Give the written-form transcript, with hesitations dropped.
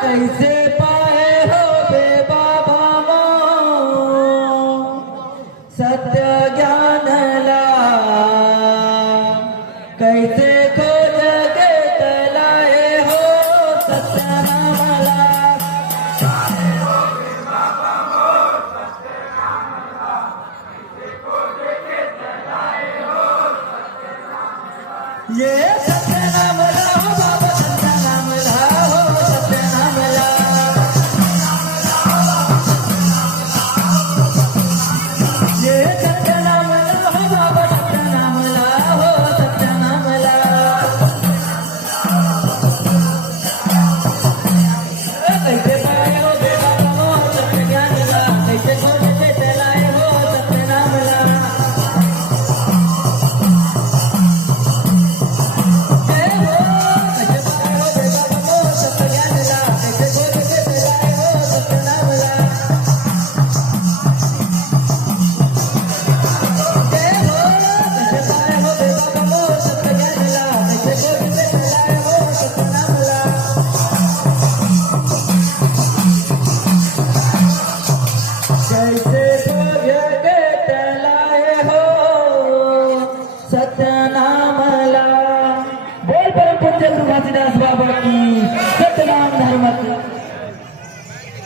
कैसे पाए हो बे बाबा सत्य ज्ञानला कैसे खोज के तलाए हो सत्य नामला ये सत्य नामला हो बाबा सत्य नामला हो सत्य नामला ये सत्य नामला हो बाबा सत्य नामला हो सत्य नामला कैसे पाए हो बे बाबा हो सत्य ज्ञानला कैसे खोज के तलाए हो सत्य नामला सत्यनामला बोल परम पूज्य गुरु घासीदास बाबा की